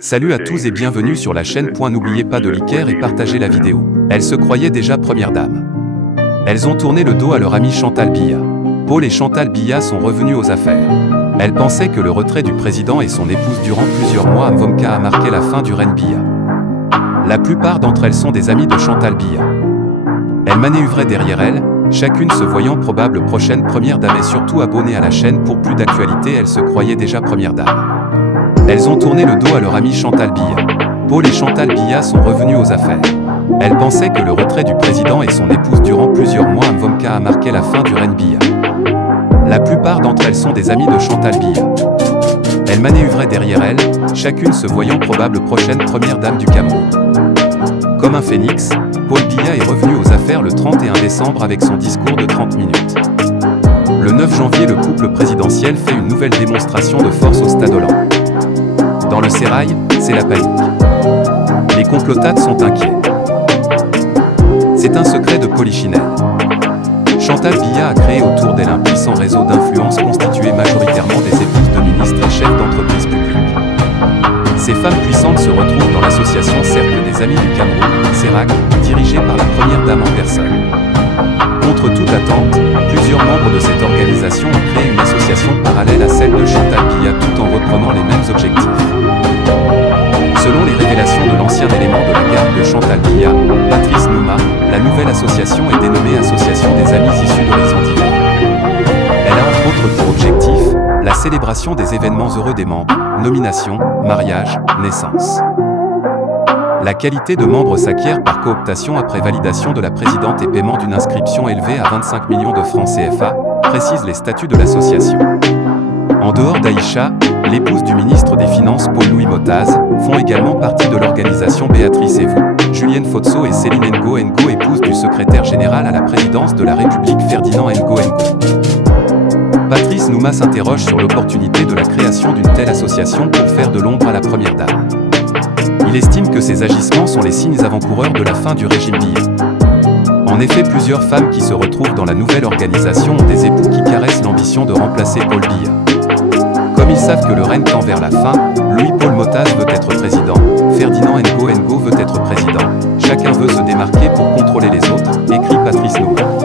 Salut à tous et bienvenue sur la chaîne. N'oubliez pas de liker et partager la vidéo. Elles se croyaient déjà première dame. Elles ont tourné le dos à leur amie Chantal Biya. Paul et Chantal Biya sont revenus aux affaires. Elles pensaient que le retrait du président et son épouse durant plusieurs mois à Mvomka a marqué la fin du règne Biya. La plupart d'entre elles sont des amies de Chantal Biya. Elles manœuvraient derrière elle, chacune se voyant probable prochaine première dame et surtout abonnée à la chaîne pour plus d'actualité. Elles se croyaient déjà première dame. Elles ont tourné le dos à leur amie Chantal Biya. Paul et Chantal Biya sont revenus aux affaires. Elles pensaient que le retrait du président et son épouse durant plusieurs mois à Mvomka a marqué la fin du règne Biya. La plupart d'entre elles sont des amies de Chantal Biya. Elles manœuvraient derrière elle, chacune se voyant probable prochaine première dame du Cameroun. Comme un phénix, Paul Biya est revenu aux affaires le 31 décembre avec son discours de 30 minutes. Le 9 janvier, le couple présidentiel fait une nouvelle démonstration de force au Stade Hollande. Dans le sérail, c'est la panique. Les complotates sont inquiets. C'est un secret de polichinelle. Chantal Biya a créé autour d'elle un puissant réseau d'influence constitué majoritairement des épouses de ministres et chefs d'entreprises publiques. Ces femmes puissantes se retrouvent dans l'association Cercle des Amis du Cameroun, CERAC, dirigée par la première dame en personne. Contre toute attente, plusieurs membres de cette organisation ont créé une association parallèle à celle de Chantal Biya tout en reprenant les mêmes objectifs. Selon les révélations de l'ancien élément de la garde de Chantal Biya, Patrice Nouma, la nouvelle association est dénommée Association des Amis issus d'horizons divers. Elle a entre autres pour objectif la célébration des événements heureux des membres, nomination, mariage, naissance. La qualité de membre s'acquiert par cooptation après validation de la présidente et paiement d'une inscription élevée à 25 millions de francs CFA, précisent les statuts de l'association. En dehors d'Aïcha, l'épouse du ministre des Finances Paul-Louis Motaz, font également partie de l'organisation Béatrice Evou, Julienne Fotso et Céline Ngo, épouse du secrétaire général à la présidence de la République Ferdinand Ngo. Patrice Nouma s'interroge sur l'opportunité de la création d'une telle association pour faire de l'ombre à la première dame. Il estime que ces agissements sont les signes avant-coureurs de la fin du régime Biya. En effet, plusieurs femmes qui se retrouvent dans la nouvelle organisation ont des époux qui caressent l'ambition de remplacer Paul Biya. Comme ils savent que le règne tend vers la fin, Louis-Paul Motaz veut être président, Ferdinand Ngo veut être président. Chacun veut se démarquer pour contrôler les autres, écrit Patrice Nouma.